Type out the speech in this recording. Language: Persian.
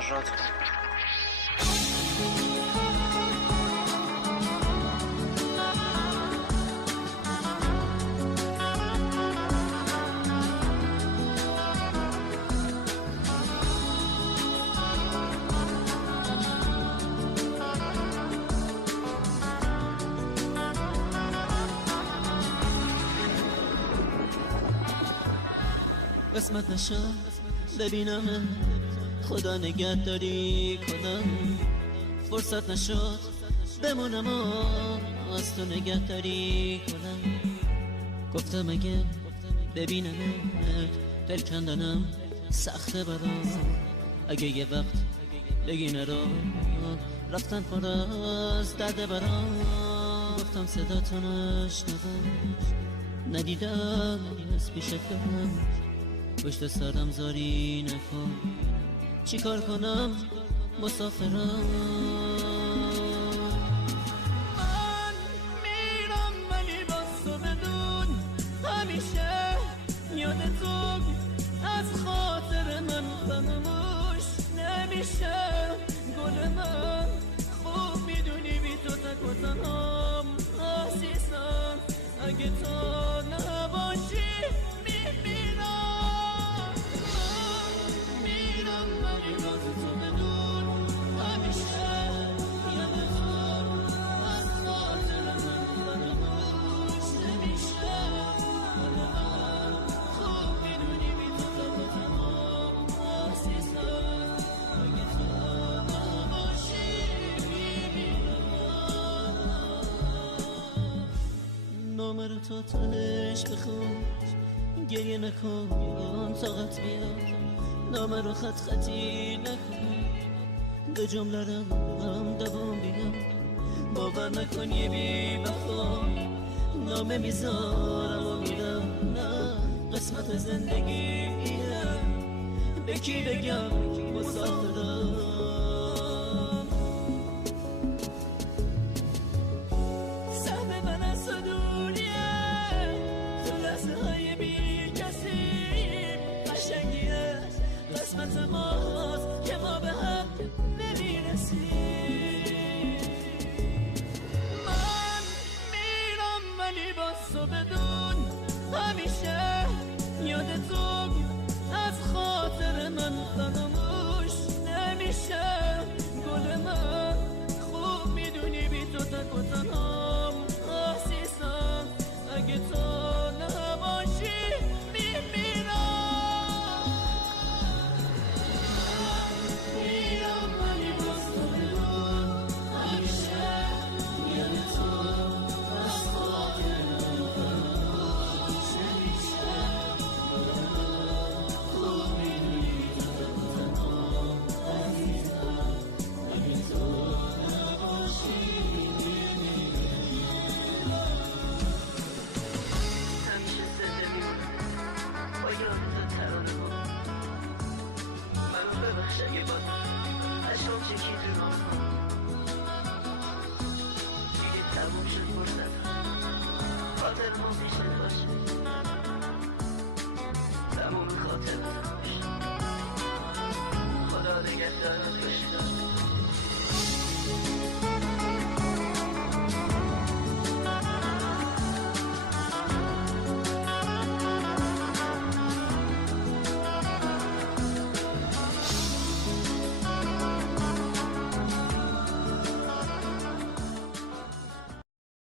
فراد کن. قسمت نشد ببینم خدا نگهداری کنم، فرصت نشد بمونم و از تو نگهداری کنم. گفتم اگه ببینم دل کندنم سخته برام، اگه یه وقت بگی نرو رفتن پر از درد برام. گفتم صدا تو نشنوم، ندیدم از پیشت کنم، پشت سرم زاری نکن، چی کار کنم مسافرم. من میرم ولی باز تو بدون همیشه یاد تو از خاطر من فراموش نمیشه. گل من خوب میدونی بی تو تک و تنهام عزیزم، اگه تو نباشی نامه رو تا تنش بخون، گریه نکن طاقت بیاد، نامه رو خط خطی نکن، به جمله هم دوام بیاد. باور نکن یه بی وفا نامه میذارم و میرم، نه قسمت زندگی اینه، به کی بگم مسافرم. قسمت ماست که ما به هم نمیرسیم. من میرم ولی باز تو بدون همیشه یاد تو از خاطر من فراموش نمیشه. گل من خوب میدونی بی تو تک و تنهام عزیزم، اگه تو نباشی شگه باد اشام چکی دونام دیگه تموم شد فرصت خاطر ما پیش